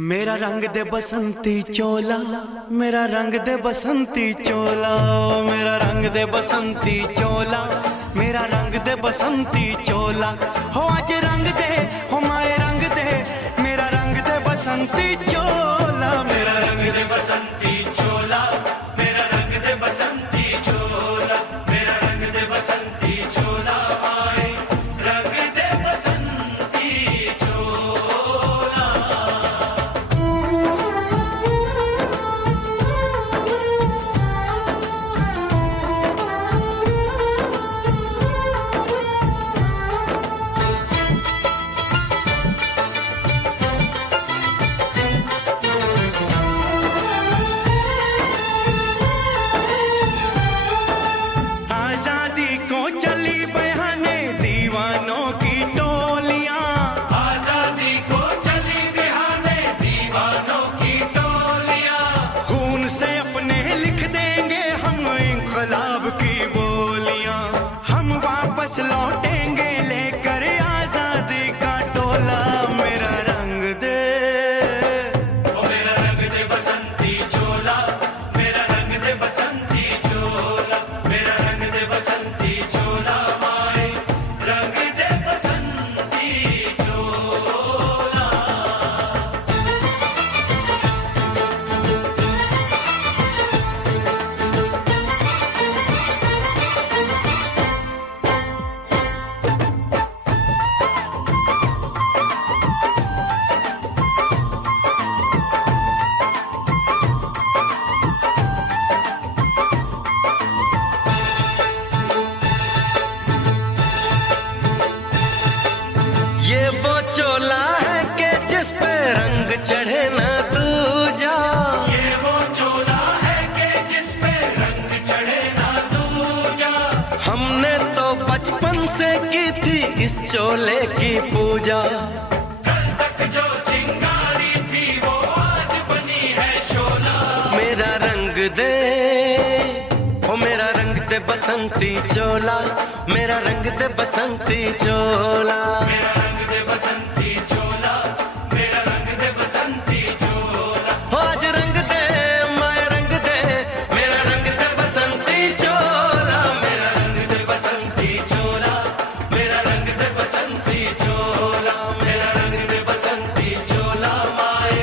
मेरा रंग दे बसंती चोला, मेरा रंग दे बसंती चोला, मेरा रंग दे बसंती चोला, मेरा रंग दे बसंती चोला। हो आज रंग दे, हो माए रंग दे, मेरा रंग दे बसंती चोला, मेरा रंग दे बसंती चोला, मेरा रंग दे बसंती चोला, मेरा रंग दे बसंती चोला, माए रंग दे बसंती चोला। आजादी को चली बहाने दीवानों की टोलियां, आजादी को चली बहाने दीवानों की टोलियां। खून से अपने लिख देंगे हम इंकलाब की बोलियां, हम वापस लौटेंगे लेकर आजादी का टोला। मेरा रंग दे, ओ मेरा रंग दे बसंती चोला, मेरा रंग दे बसंती चोला, मेरा रंग दे बसंती चोला, माए रंग दे बसंती चोला। ये वो चोला है कि जिस पे रंग चढ़े ना दूजा, ये वो चोला है कि जिस पे रंग चढ़े ना दूजा। हमने तो बचपन से की थी इस चोले की पूजा, कल तक जो चिंगारी थी वो आज बनी है शोला। मेरा रंग दे, ओ मेरा रंग दे बसंती चोला, मेरा रंग दे बसंती चोला, मेरा रंग दे बसंती चोला, मेरा रंग दे बसंती चोला। हो आज रंग दे, माए रंग दे, मेरा रंग दे बसंती चोला, मेरा रंग दे बसंती चोला, मेरा रंग दे बसंती चोला, मेरा रंग दे बसंती चोला, माए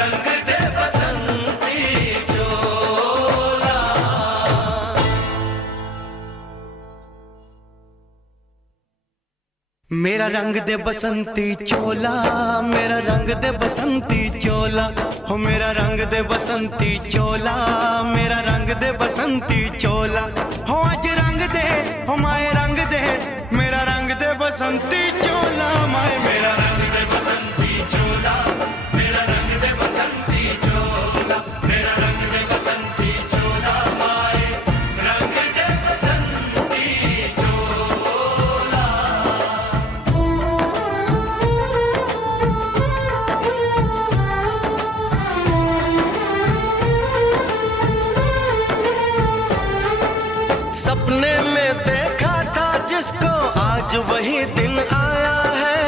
रंग दे बसंती चोला। मेरा रंग दे बसंती चोला, मेरा रंग दे बसंती चोला, हो मेरा रंग दे बसंती चोला, मेरा रंग दे बसंती चोला। हो आज रंग दे, हो माए रंग दे, मेरा रंग दे बसंती चोला, माए मेरा रंग दे बसंती चोला, मेरा रंग दे बसंती चोला, मेरा रंग दे बसंती चोला, माए रंग दे बसंती चोला। सपने में देखा था जिसको आज वही दिन आया है,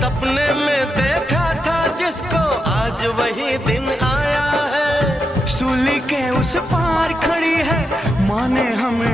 सपने में देखा था जिसको आज वही दिन आया है। सूली के उस पार खड़ी है माँ ने हमें